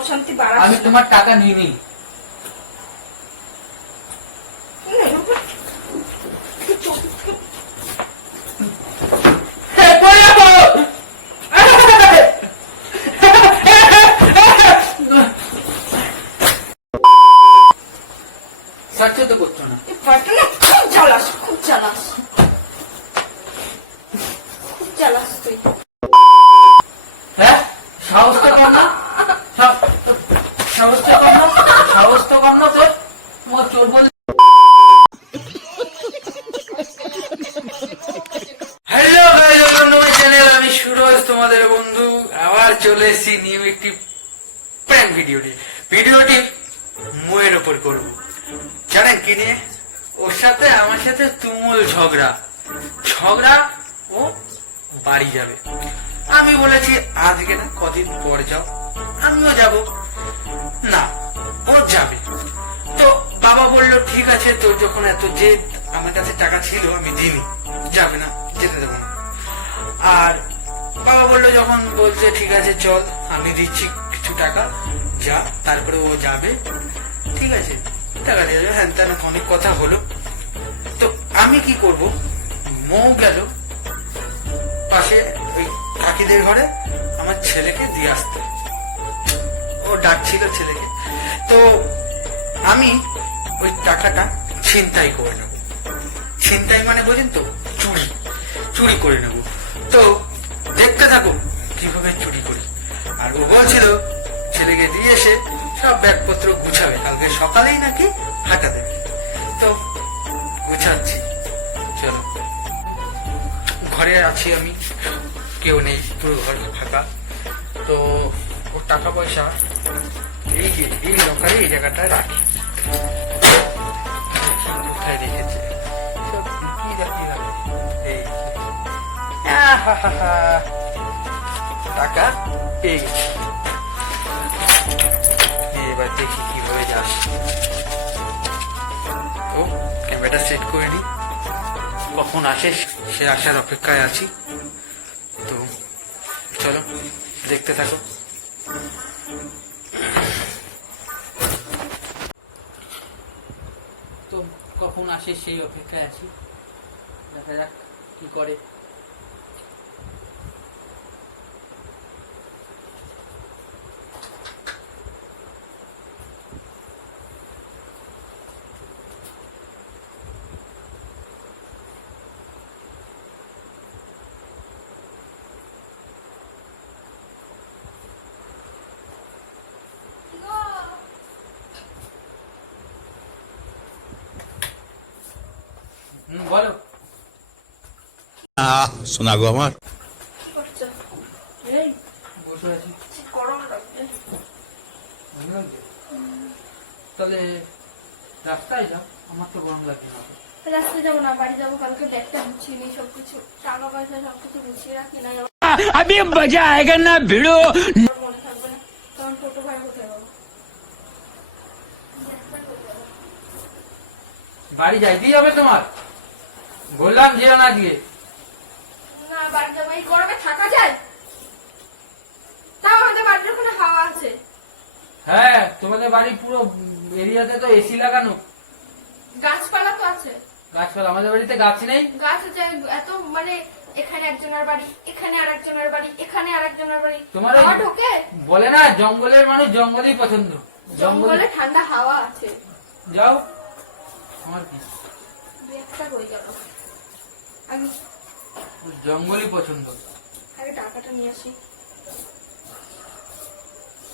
অশান্তি বাড়াস। আমি তোমার টাকা নিয়ে নিই। সহ্য তো করছো না। খুব জ্বালাস, খুব জ্বালাস, খুব জ্বালাস তুই। হ্যাঁ, সাহস তো কম না, সাহস তো কম না, সাহস তো কম না তোর। তোমার চোর বল। Hello guys, welcome to my channel. আমি সুরজ, তোমাদের বন্ধু। আবার চলে এসেছি নিউ একটি প্র্যাঙ্ক ভিডিওটি। ভিডিওটি মুয়ের ওপর করব। জানেন কি নিয়ে? ওর সাথে আমার সাথে তুমুল ঝগড়া। ও বাড়ি যাবে। আমি বলেছি আজকে না, কদিন পর যাও। আমিও যাব না, ও যাবে। তো বাবা বললো ঠিক আছে, তোর যখন এত জেদ, আমার কাছে টাকা ছিল, আমি দিইনি, যাবে না, যেতে দেবো না। আর বাবা বললো যখন, বলছে ঠিক আছে চল, আমি দিচ্ছি কিছু টাকা, যা, তারপরে ও যাবে, ঠিক আছে, টাকা দিয়ে যাবে। হ্যাঁ, তাহলে অনেক কথা হলো। তো আমি কি করব, মৌ গেল পাশে ওই কাকিদের ঘরে আমার ছেলেকে দিয়ে আসতে। ও ডাকছিল ছেলেকে। তো আমি ওই টাকাটা ছিনতাই করে নেব। ছিনতাই মানে বোঝেন তো, চুরি করে নেব। তো দেখতে থাকো কিভাবে চুরি করি। আর ও বলছিল ছেলেকে দিয়ে এসে সব ব্যাগপত্র গুছাবে, কালকে সকালেই নাকি হাঁটা দেবে। তো গুছাচ্ছি, চলো। ঘরে আছি আমি, কেউ নেই, পুরো ঘর ফাঁকা। তো ওর টাকা পয়সা এই লকারে, এই জায়গাটায় রাখি। কোথায় রেখেছে সব, কি রাখি রাখি, এই টাকা পেয়ে গেছি। এবার দেখি কিভাবে যাস। তো ক্যামেরাটা সেট করে নি, কখন আসে সে আসার অপেক্ষায় আছি। তো চলো দেখতে থাকো। তো কখন আসে সেই অপেক্ষায় আছি, দেখা যাক কি করে। বলো। শোনা গো আমার, এই বসে আছি। গরম লাগছে। তাহলে রাস্তায় যাও, আমার তো গরম লাগছে না। রাস্তায় যাবো না, বাড়ি যাবো। কালকে ব্যাগটা গুছিয়ে নিই, সবকিছু টাকা পয়সা সবকিছু গুছিয়ে রাখি, না अभी मजा आएगा ना भिड़ो। মনে থাকবে না। তখন টোটো ভাড়া কোথায় পাবো? বাড়ি যাইতেই হবে তোমার, বললাম যেও না দিয়ে। না, বাড়ি যাবো। এই গরমে থাকা যায়? তাও আমাদের বাড়ির ওখানে হাওয়া আছে। হ্যাঁ, তোমাদের বাড়ি পুরো এরিয়াতে তো এসি লাগানো, গাছপালা তো আছে। গাছপালা। আমাদের বাড়িতে গাছ নেই। গাছ আছে এত, মানে এখানে একজনের বাড়ি, এখানে আরেকজনের বাড়ি, এখানে আরেকজনের বাড়ি। তোমার হাওয়া ঢোকে? বলে না, জঙ্গলের মানুষ জঙ্গলই পছন্দ। জঙ্গলে ঠান্ডা হাওয়া আছে। যাও, আমার কি, একটা হয়ে যাবো। আমি জঙ্গলই পছন্দ। আগে টাকাটা নিয়ে আসি।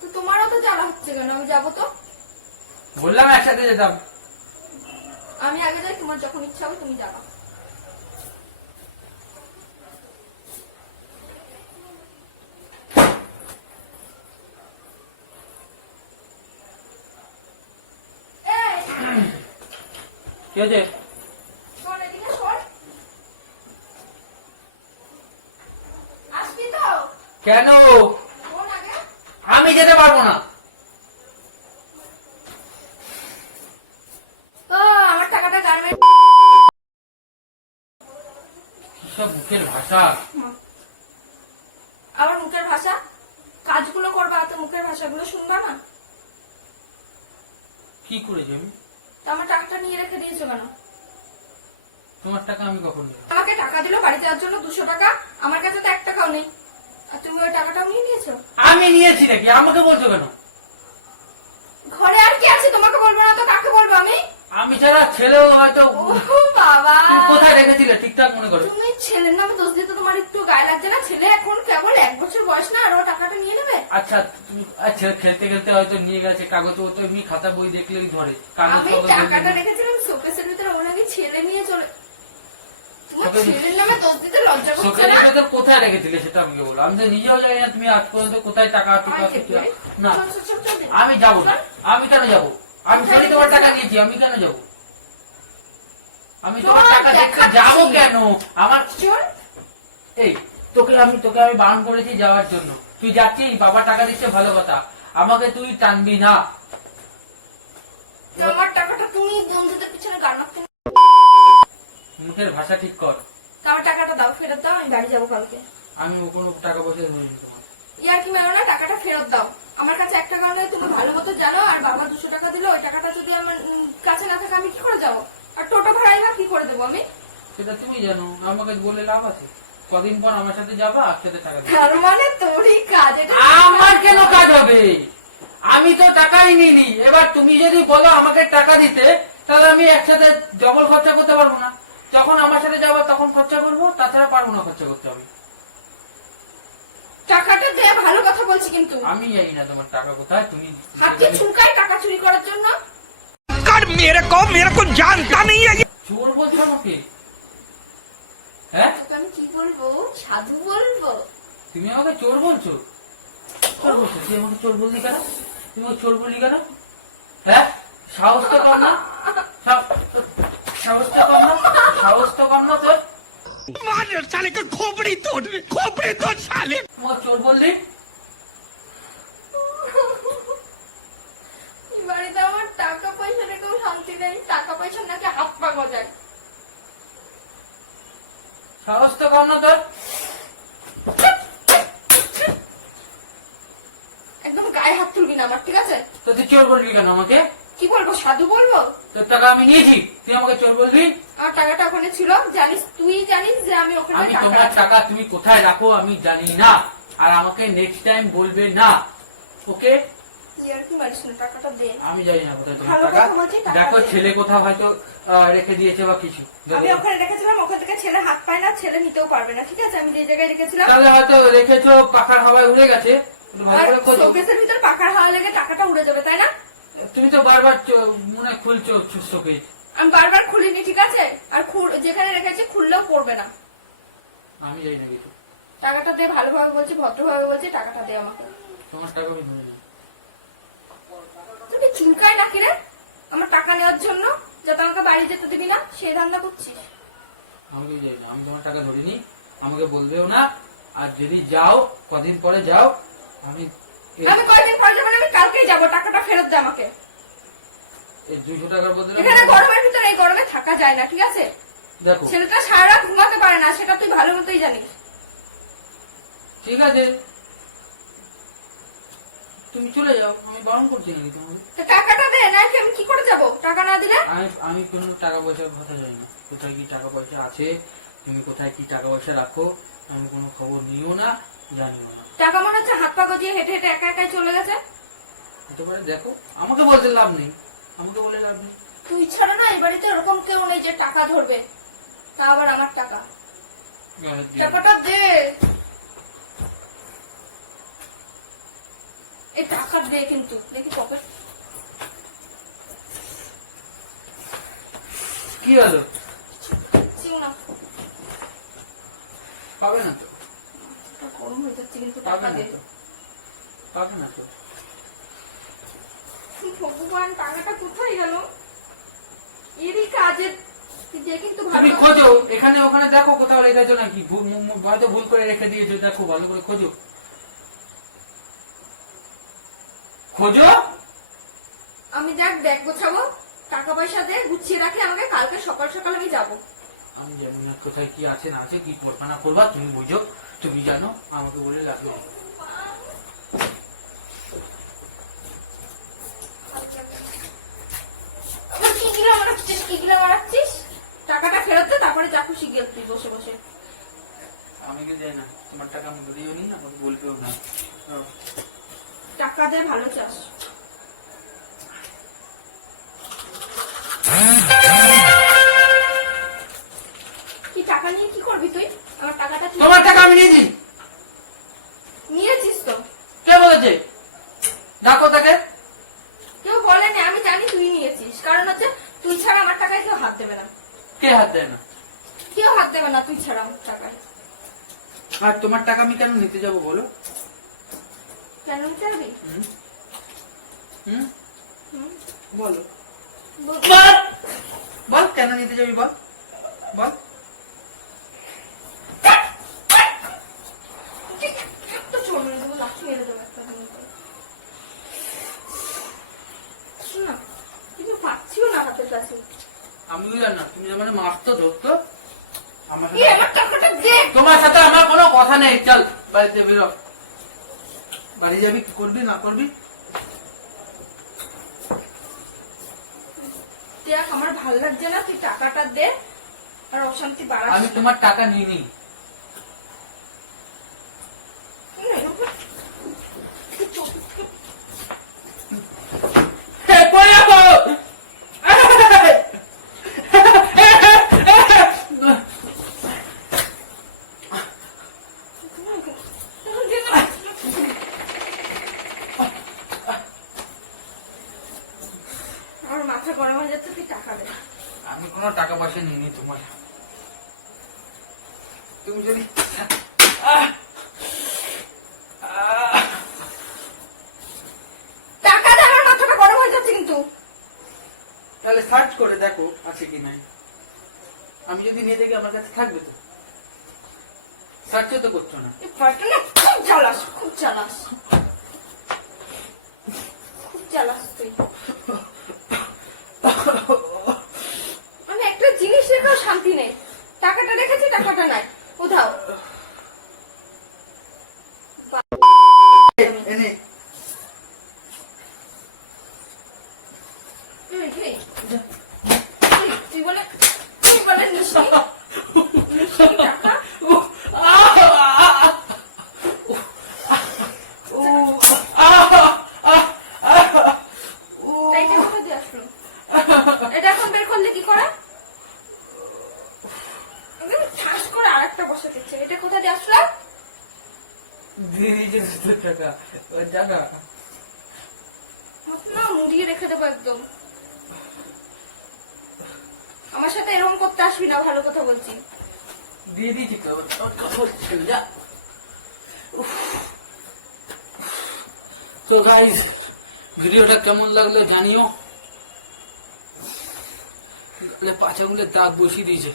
তো তোমারও তো জ্বালা হচ্ছে কেন? আমি যাবো তো। বললাম একসাথে যেতাম। আমি আগে যাই, তোমার যখন ইচ্ছা হবে তুমি যাবা। কি হয়েছে? শোন, এদিকে শোন। আসবি তো? কেন? শোন আগে। আমি যেতে পারবো না। আমার টাকাটা গার্মেন্ট। সব মুখের ভাষা। আবার মুখের ভাষা? কাজগুলো করবা তো মুখের ভাষাগুলো। বলবো শুনবা না? কি করেছি আমি? তা আমার টাকাটা নিয়ে রেখে দিয়েছো কেন? তোমার টাকা আমি কখন দিলাম? আমাকে টাকা দিলো বাড়িতে যাওয়ার জন্য 200 টাকা, আমার কাছে তো 1 টাকাও নেই, আর তুমি ওই টাকাটাও নিয়ে নিয়েছো। আমি নিয়েছি নাকি? আমাকে বলছো কেন? ঘরে আর কি আছে, তোমাকে বলবো না তো কাকে বলবো আমি? আমি ছাড়া ছেলেও হয়তো। ও বাবা, তুমি কোথায় রেখেছিলে ঠিকঠাক মনে করো? তুমি ছেলের নামে দোষ দিতে তোমার একটু গায়ে লাগছে না? ছেলে এখন কেবল 1 বছর বয়স না, আর ও টাকাটা নিয়ে নেবে? আচ্ছা তুমি আচ্ছা খেলতে খেলতে হয়তো নিয়ে গেছে, কাগজ তো এমনি খাতা বই দেখলেই ধরে কাগজ আমি কাগজ টাকাটা দেখলেই- রেখেছিলাম শোকেসের ভিতরে, ও নাকি ছেলে নিয়ে চলে। তোমার শোকেস- ছেলের নামে দোষ দিতে লজ্জা করছে শোকেসের না? ভেতর কোথায় রেখেছিলে সেটা আমাকে বলো। আমি তো নিজেও জানি না তুমি আজ পর্যন্ত কোথায় টাকা টুকা আয় দেখবে। না। চল, চল, চল, চল, চল। আমি যাবো না। আমি কেন যাবো? আমি কোথায় সরি তোমার টাকা রেখেছিলে? দিয়েছি, আমি কেন যাবো? আমি তোমার চল, টাকা দেখতে দেখাচ্ছি। যাবো কেন? আমার চল। এই তোকে আমি বারণ করেছি যাওয়ার জন্য, তুই যাচ্ছিস, বাবা টাকা দিচ্ছে ভালো কথা, আমাকে তুই টানবি না। আমার টাকাটা তুমি বন্ধুদের পিছনে গান মারতে। মুখের ভাষা ঠিক কর। আমার টাকাটা দাও, ফেরত দাও, আমি বাড়ি যাবো কালকে। আমি কোনো টাকা পয়সা ধরিনি তোমার। ইয়ার কি মেরো না, টাকাটা ফেরত দাও। আমার কাছে 1 টাকা নেই, তুমি ভালো মতো জানো, আর বাবা 200 টাকা দিলো, ওই টাকাটা যদি আমার কাছে না থাকে আমি কি করে যাবো? আর টোটো ভাড়াই বা কি করে দেবো আমি? সেটা তুমি জানো, আমাকে বলে লাভ আছে? কদিন পর আমার সাথে যাবা, একসাথে টাকা দেবো। তার মানে তোরই কাজ এটা। আমার কেন কাজ হবে? আমি তো টাকাই নিইনি। এবার তুমি যদি বলো আমাকে টাকা দিতে, তাহলে আমি একসাথে ডবল খরচা করতে পারবো না। যখন আমার সাথে যাবো তখন খরচা করবো, তাছাড়া পারবো না খরচা করতে। আমি টাকাটা দে, ভালো কথা বলছি কিন্তু। আমি জানি না তোমার টাকা কোথায়। তুমি হাতকে ছুলকায় টাকা চুরি করার জন্য। कर मेरे को जानता नहीं है ये। চোর বলছো আমাকে? হ্যাঁ, তোকে আমি কি বলবো, সাধু বলবো? তুমি আমাকে চোর বলছো? চোর বলছো? তুই আমাকে চোর বললি কেন? তুমি আমাকে চোর বললি কেন? হ্যাঁ, সাহস তো কম না? সাহস তো কম না? সাহস তো কম না তোর? मार साले का खोपड़ी तोड़ साले। তোমার চোর বললি? এই বাড়িতে আমার টাকা পয়সা রেখেও শান্তি নেই, টাকা পয়সা নাকি হাত পা গজায়। সাহস তো কম না তোর? একদম গায়ে হাত তুলবি না আমার, ঠিক আছে? তো তুই চোর বলবি কেন আমাকে? কি বলবো, সাধু বলবো? তোর টাকা আমি নিয়েছি, তুই আমাকে চোর বলবি? আমার টাকাটা ওখানে ছিল, জানিস, তুই জানিস যে আমি ওখানে আমি টাকা তোমার রাখি। টাকা তুমি কোথায় রাখো আমি জানি না, আর আমাকে নেক্সট টাইম বলবে না, ওকে? তুই আর কি মারিস না, টাকাটা দে। আমি জানি না কোথায় তোমার ভালো টাকা। কথা বলছি, টাকা দেখো দে। ছেলে কোথাও হয়তো রেখে দিয়েছে বা কিছু। আমি ওখানে রেখেছিলাম, ওখান থেকে ছেলে হাত পায় না, ছেলে নিতেও পারবে না, ঠিক আছে? আমি যে জায়গায় রেখেছিলাম। তাহলে হয়তো রেখেছো, পাখার হাওয়ায় উড়ে গেছে, একটু ভালো আর করে খোঁজো। শোকেসের ভিতর পাখার হাওয়া লেগে টাকাটা উড়ে যাবে, তাই না? তুমি তো বারবার মনে হয় খুলছো শোকেস। আমি বারবার খুলিনি, ঠিক আছে? আর যেখানে রেখেছি খুললেও পড়বে না। আমি জানি না কিছু। টাকাটা দে, ভালোভাবে বলছি, ভদ্রভাবে বলছি, টাকাটা দে আমাকে। তোমার টাকা আমি ধরে নিই। তুমি চুলকায় নাকি রে আমার টাকা নেওয়ার জন্য, যাতে আমাকে বাড়ি যেতে দিবি না, সেই ধান্দা করছিস? আমাকে জানি না, আমি তোমার টাকা ধরিনি, আমাকে বলবেও না। আর যদি যাও, কদিন পরে যাও, আমি আমি কয়দিন পরে যাবো না, আমি কালকেই যাবো, টাকাটা ফেরত দে আমাকে। এই 200 টাকার বদলে এখানে গরমের ভিতরে এই গরমে থাকা যায় না, ঠিক আছে? দেখো। ছেলেটা সারা রাত ঘুমাতে পারে না, সেটা তুই ভালো মতোই জানিস। ঠিক আছে, তুমি চলে যাও, আমি বারণ করছি নাকি তোমাকে? তা টাকাটা দে, নাকি আমি কি করে যাবো টাকা না দিলে? আমি কোনো টাকা পয়সার কথা জানি না, কোথায় কি টাকা পয়সা আছে, তুমি কোথায় কি টাকা পয়সা রাখো, আমি কোনো খবর নিও না, জানিও না। টাকা মনে হচ্ছে হাত পা গজিয়ে হেঁটে হেঁটে একা একাই চলে গেছে। হতে পারে, দেখো, আমাকে বলতে লাভ নেই, আমাকে বলে লাভ নেই। তুই ছাড়া না এই বাড়িতে এরকম কেউ নেই যে টাকা ধরবে, তা আবার আমার টাকা। টাকাটা দে, এই টাকা দে, কিন্তু দেখি পকেট। কি হলো? চিও না, পাবে না তো, গরম হয়ে যাচ্ছে, কিন্তু পাবে টাকা না দে। তো, পাবে না তো। ভগবান, টাকাটা কোথায় গেল? এরই কাজে যে কিন্তু ভালো। তুমি খোঁজো, এখানে ওখানে দেখো কোথাও রেখেছো নাকি, হয়তো ভুল করে রেখে দিয়েছো, দেখো ভালো করে খোঁজো। খোঁজো। আমি দেখ ব্যাগ গোছাবো, টাকা পয়সা দে, গুছিয়ে রাখি, আমাকে কালকে সকাল সকাল আমি যাবো। আমি জানি না কোথায় কি আছে না আছে, কি করবা না করবা তুমি বুঝো, তুমি জানো, আমাকে বলে লাভ নেই। গেল তুই বসে বসে। আমি কি যাই না, তোমার টাকা আমি দিও নি, আমাকে বলবেও না। টাকা দে, ভালো চাস। কি টাকা নিয়ে কি করবি তুই? আমার টাকাটা তুই তোমার টাকা আমি নিয়েছি। নিয়েছিস তো? কে বলেছে? ডাকো তাকে। কেউ বলেনি, আমি জানি তুই নিয়েছিস। কারণ হচ্ছে তুই ছাড়া আমার টাকায় কেউ হাত দেবে না। কে হাত দেয় না? কেউ হাত দেবে না তুই ছাড়া আমার টাকায়। আর তোমার টাকা আমি কেন নিতে যাবো বলো? কেন নিতে যাবি? হুম? হুম? বলো। বল- বল বল, কেন নিতে যাবি বল বল। একটা ছোট মেরে দেবো, লাঠি মেরে দেবো একটা দিন করে। শোন না, কিছু পাচ্ছিও না হাতের কাছে। আমি জানি না, তুমি মানে মারতো ধরতো আমার এই আমার টাকাটা দে। তোমার সাথে আমার কোনো কথা নেই। চল বাড়িতে বেরো। বাড়ি যাবি, কি করবি না করবি? দেখ আমার ভাল লাগছে না, তুই টাকাটা দে আর অশান্তি বাড়াস। আমি তোমার টাকা নিয়ে নি। আমার মাথা গরম হয়ে যাচ্ছে, তুই টাকা দে। আমি কোনো টাকা পয়সা নিইনি তোমার। তুমি যদি টাকা দে, আমার মাথাটা গরম হয়ে যাচ্ছে কিন্তু। তাহলে সার্চ করে দেখো আছে কি নাই। আমি যদি নিয়ে দেখি আমার কাছে থাকবে তো। সার্চও তো করছো না। এই পার্টি না খুব জ্বালাস, খুব জ্বালাস, খুব জ্বালাস তুই। মানে একটা জিনিস রেখেও শান্তি নেই। টাকাটা রেখেছি, টাকাটা নাই কোথাও। এনে তুই বলে নিশ্চয়ই টাকা। তাই এটা কোথা দিয়ে আসলো? এটা এখন বের করলে কি করে? একদম ঠাস করে আরেকটা বসে দিচ্ছে। এটা কোথা দিয়ে আসলো? দিয়ে দিয়েছে 200 টাকা। ওর জানা না, মুড়িয়ে রেখে দেবো একদম। আমার সাথে এরকম করতে আসবি না, ভালো কথা বলছি। দিয়ে দিয়েছি তো। তোর কথা হচ্ছে যা। তো গাইস, ভিডিওটা কেমন লাগলো জানিও। পাঁচাগুলো দাগ বসিয়ে দিয়েছে।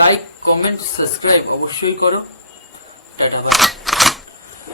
লাইক, কমেন্ট, সাবস্ক্রাইব অবশ্যই করো। Tata bye.